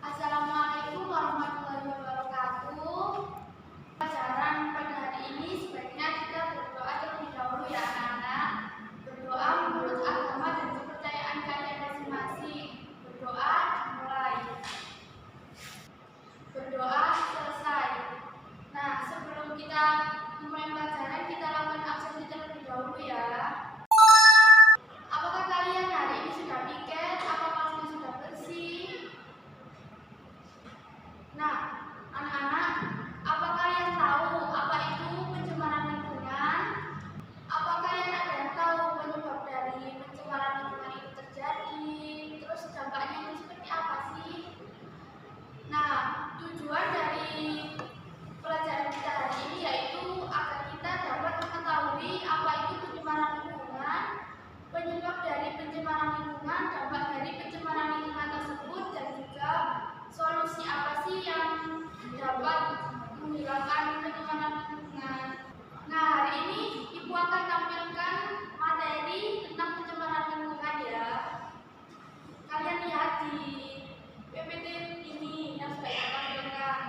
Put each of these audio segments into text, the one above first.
Assalamualaikum warahmatullahi wabarakatuh. Pelajaran pada hari ini sebaiknya kita berdoa terlebih dahulu ya anak-anak. Berdoa menurut agama dan kepercayaan kalian masing-masing. Berdoa dimulai. Berdoa selesai. Nah, sebelum kita mulai pelajaran, kita lakukan absensi terlebih dahulu ya. Apakah kalian hari ini sudah piket? Apakah sudah bersih? Nah, anak-anak, apa kalian tahu apa itu pencemaran lingkungan? Apa kalian ada yang tahu penyebab dari pencemaran lingkungan itu terjadi? Terus dampaknya itu seperti apa sih? Nah, tujuan dari pelajaran kita hari ini yaitu agar kita dapat mengetahui apa itu pencemaran lingkungan, penyebab dari pencemaran lingkungan, dampak dari pencemaran lingkungan tersebut, dan juga solusi apa sih yang dapat menghilangkan pencemaran lingkungan. Nah, hari ini Ibu akan tampilkan materi tentang pencemaran lingkungan ya. Kalian lihat di PPT ini yang sudah saya tampilkan.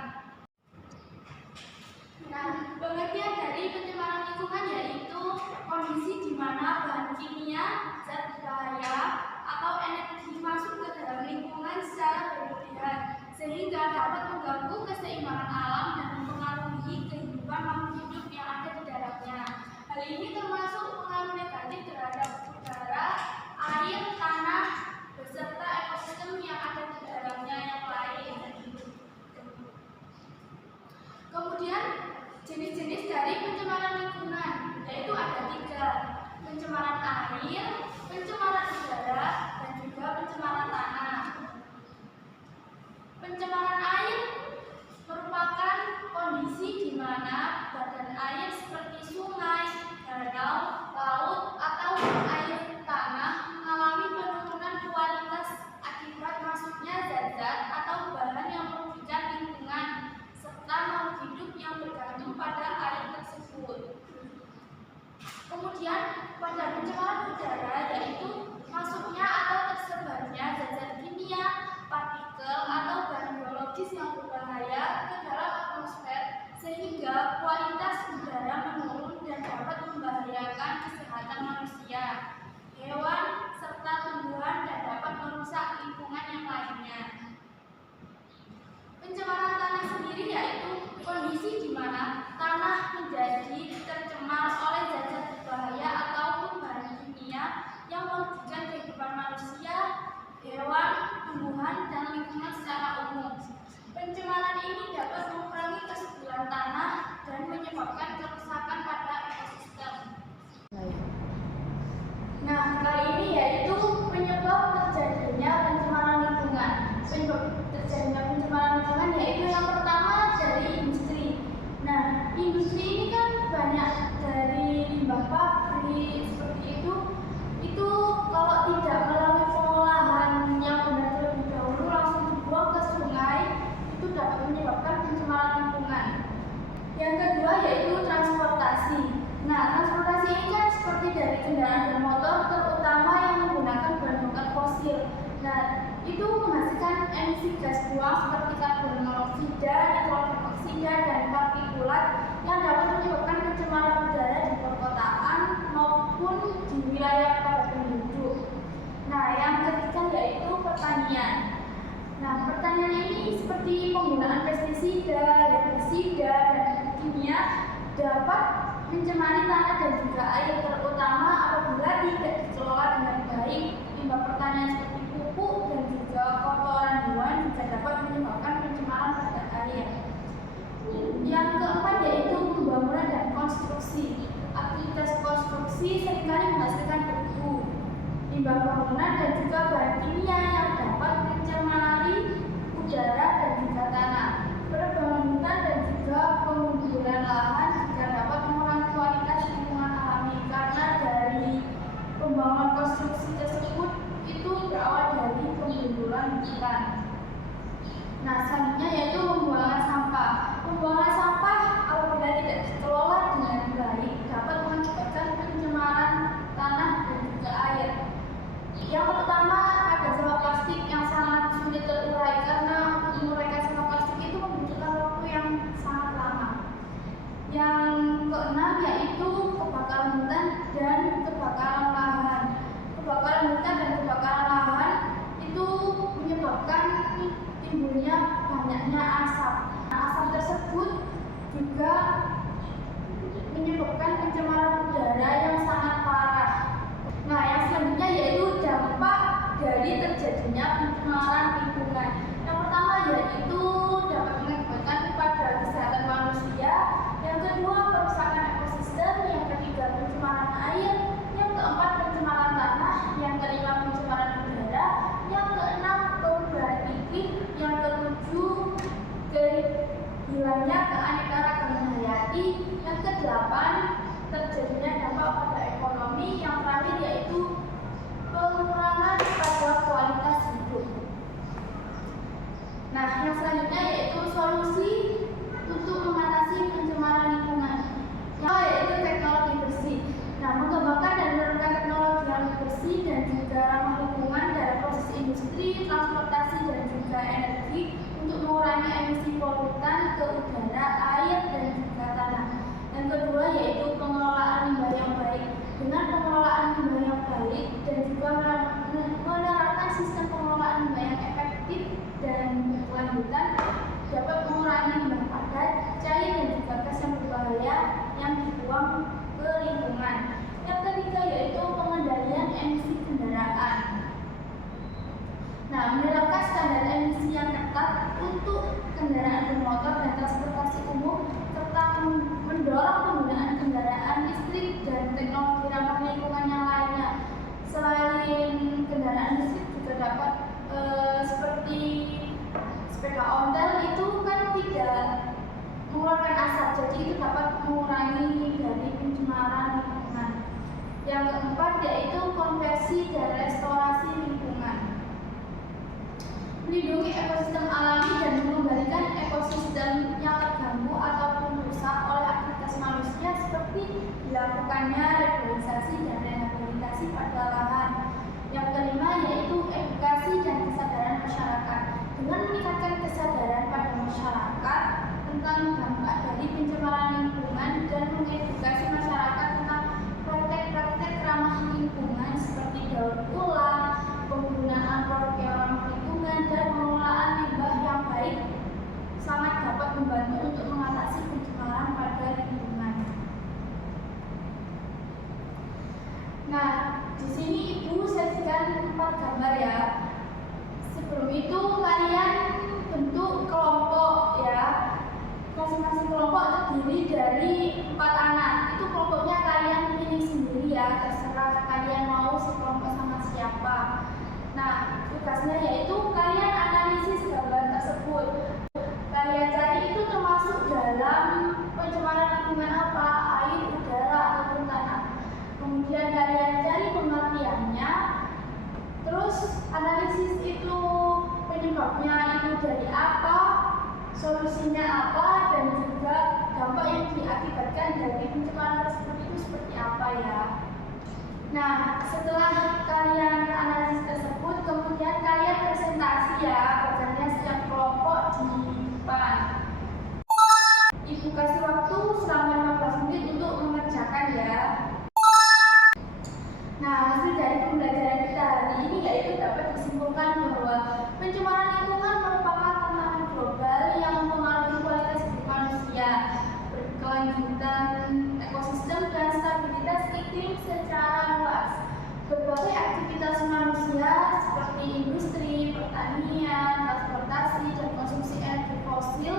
Nah, pengertian dari pencemaran lingkungan yaitu kondisi di mana bahan kimia, zat berbahaya, atau energi masuk ke dalam lingkungan secara berlebihan sehingga dapat mengganggu keseimbangan alam dan mempengaruhi kehidupan makhluk hidup yang ada di dalamnya. Hal ini termasuk pengaruh negatif terhadap udara, air, tanah, beserta ekosistem yang ada di dalamnya yang lain. Kemudian jenis-jenis dari pencemaran lingkungan yaitu ada 3: pencemaran air, pencemaran udara, dan juga pencemaran tanah. Pencemaran air merupakan kondisi di mana badan air seperti sungai, danau, laut, atau air tanah mengalami penurunan kualitas akibat masuknya zat-zat atau bahan yang merugikan lingkungan serta makhluk hidup yang bergantung pada air tersebut. Kemudian pada pencemaran udara yaitu masuknya atau tersebarnya zat-zat kimia, partikel, atau bahan biologis yang berbahaya ke dalam atmosfer sehingga kualitas udara menurun dan dapat membahayakan kesehatan manusia, hewan, serta tumbuhan dan dapat merusak lingkungan yang lainnya. Pencemaran tanah sendiri yaitu kondisi di mana tanah menjadi tercemar oleh zat-zat berbahaya ataupun bahan kimia yang merugikan kehidupan manusia, hewan, tumbuhan, dan lingkungan secara umum. Pencemaran ini dapat mengurangi kesuburan tanah dan menyebabkan kerusakan pada ekosistem. Nah, kali ini yaitu penyebab terjadinya pencemaran lingkungan. Penyebab terjadinya pencemaran lingkungan yaitu yang pertama dari industri. Nah, industri ini kan banyak dari limbah pabrik seperti itu kalau tidak melalui pengolahan yang benar terlebih dahulu langsung dibuang ke sungai, itu dapat menyebabkan pencemaran lingkungan. Yang kedua yaitu transportasi. Nah, transportasi ini kan seperti dari kendaraan bermotor terutama yang menggunakan bahan bakar fosil. Nah, itu menghasilkan emisi gas buang seperti karbon monoksida, nitrogen oksida, dan partikulat yang dapat menyebabkan pencemaran udara di perkotaan maupun di wilayah padat penduduk. Nah, yang ketiga yaitu pertanian. Nah, pertanian ini seperti penggunaan pestisida, herbisida, dan kimia dapat mencemari tanah dan juga air, terutama apabila tidak dikelola dengan baik. Limbah pertanian seperti pupuk dan juga kotoran hewan juga dapat menyebabkan pencemaran pada air. Yang keempat yaitu pembangunan dan konstruksi. Aktivitas konstruksi seringkali menghasilkan debu, limbah bangunan, dan juga bahan kimia yang dapat mencemari udara dan juga tanah. Penebangan hutan dan juga penggundulan lahan juga dapat mengurangi kualitas lingkungan alami karena dari pembangunan konstruksi tersebut itu berawal dari penggundulan hutan. Nah, selanjutnya yaitu pembuangan sampah. Pembuangan sampah apabila tidak dikelola dengan baik dapat mengakibatkan pencemaran tanah dan juga air. Yang pertama ada sampah plastik yang sangat sulit terurai, karena untuk menguraikan sampah plastik itu membutuhkan waktu yang sangat lama. Yang keenam yaitu kebakaran hutan dan kebakaran lahan. Kebakaran hutan dan kebakaran lahan itu menyebabkan timbulnya banyaknya asap. Nah, asap tersebut juga menyebabkan pencemaran udara yang sangat parah. Nah, yang selanjutnya yaitu dampak dari terjadinya pencemaran lingkungan. Yang pertama yaitu dapat mengakibatkan pada kesehatan manusia. Yang kedua, kerusakan ekosistem. Yang ketiga, pencemaran air. Yang keempat, pencemaran tanah. Yang kelima, pencemaran udara. Yang keenam, perubahan iklim. Yang ketujuh, hilangnya keanekaragaman hayati. Yang kedelapan, terjadinya dampak pada ekonomi. Yang terakhir yaitu pengurangan pada kualitas hidup. Nah, yang selanjutnya yaitu solusi untuk mengatasi pencemaran lingkungan, yaitu teknologi bersih. Nah, mengembangkan dan menerapkan teknologi yang bersih dan juga ramah lingkungan dalam proses industri, transportasi, dan juga energi untuk mengurangi emisi polutan ke udara, air, dan juga tanah. Yang kedua yaitu pengelolaan limbah yang baik. Dengan pengelolaan limbah yang baik dan juga menerapkan sistem pengelolaan limbah yang efektif dan berkelanjutan dapat mengurangi limbah padat, cair, dan juga gas yang berbahaya yang dibuang ke lingkungan. Yang ketiga yaitu pengendalian emisi kendaraan. Nah, menerapkan standar emisi yang ketat untuk kendaraan bermotor dan transportasi umum, serta mendorong penggunaan kendaraan listrik dan teknologi ramah lingkungan yang lainnya. Selain kendaraan listrik juga dapat seperti sepeda ontel itu kan tidak mengeluarkan asap, jadi itu dapat mengurangi dari pencemaran lingkungan. Yang keempat yaitu konversi dan restorasi lingkungan. Melindungi ekosistem alami dan mengembalikan ekosistem yang terganggu ataupun rusak oleh aktivitas manusia seperti dilakukannya reboisasi dan rehabilitasi pada lahan. Yang kelima yaitu edukasi dan kesadaran masyarakat. Dengan meningkatkan kesadaran pada masyarakat tentang dampak dari pencemaran lingkungan dan mengedukasi masyarakat tentang praktek-praktek ramah lingkungan seperti daur ulang, penggunaan produk yang ramah lingkungan, dan pengelolaan limbah yang baik sangat dapat membantu untuk mengatasi pencemaran pada lingkungan. Nah, di sini Ibu sajikan 4 gambar ya. Sebelum itu kalian bentuk kelompok ya. Masing-masing kelompok terdiri dari 4 anak. Itu kelompoknya kalian pilih sendiri ya, terserah kalian mau sekelompok sama siapa. Nah, tugasnya yaitu kalian analisis gambar tersebut. Kalian cari itu termasuk dalam pencemaran lingkungan apa, air, udara, ataupun tanah. Kemudian kalian cari pengertiannya. Terus analisis itu penyebabnya itu dari apa, solusinya apa, dan juga dampak yang diakibatkan dari pencemaran tersebut itu seperti apa ya. Nah, setelah kalian analisis tersebut, kemudian kalian presentasi ya, kerjanya setiap kelompok di depan. Ibu kasih waktu selama 15 menit untuk mengerjakan ya. Nah, hasil dari pembelajaran kita hari ini yaitu dapat disimpulkan bahwa pencemaran lingkungan merupakan tantangan global yang mempengaruhi kualitas hidup manusia, berkelanjutan ekosistem, dan stabilitas iklim secara luas. Berbagai aktivitas manusia seperti industri, pertanian, transportasi, dan konsumsi energi fosil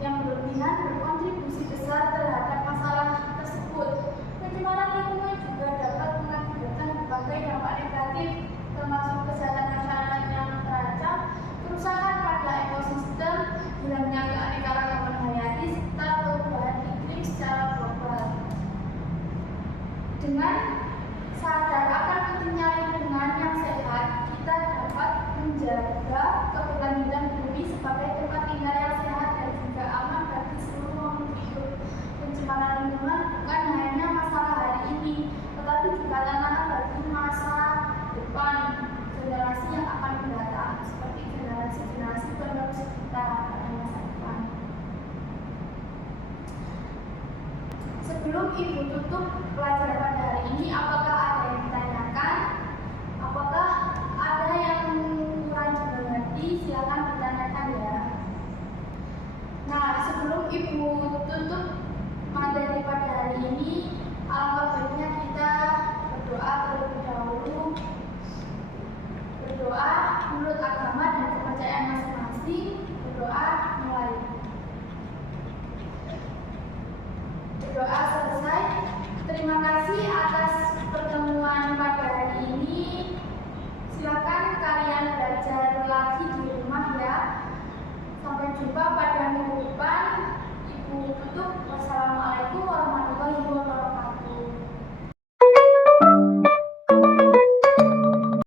yang berlebihan berkontribusi besar terhadap masalah tersebut. Pencemaran lingkungan juga dapat mengakibatkan berbagai dampak negatif, termasuk kesehatan masyarakat yang terancam, kerusakan pada ekosistem, hilangnya keanekaragaman hayati, serta perubahan iklim secara global. Dengan sadar akan pentingnya lingkungan yang sehat, kita dapat menjaga keberlanjutan bumi sebagai tempat tinggal yang sehat dan juga aman bagi seluruh makhluk hidup. Pencemaran lingkungan bukan hanya masalah hari ini, tetapi juga tantangan bagi masa depan, generasi yang akan Ibu tutup pelajaran pada hari ini, apakah ada yang ditanyakan? Apakah ada yang kurang dimengerti? Silakan ditanyakan ya. Nah, sebelum Ibu tutup materi pada hari ini, alangkah baiknya kita berdoa terlebih dahulu. Berdoa menurut agama dan kepercayaan masing-masing. Berdoa mulai. Berdoa selesai. Terima kasih atas pertemuan pada hari ini. Silakan kalian belajar lagi di rumah ya. Sampai jumpa pada minggu depan. Ibu tutup. Wassalamualaikum warahmatullahi wabarakatuh.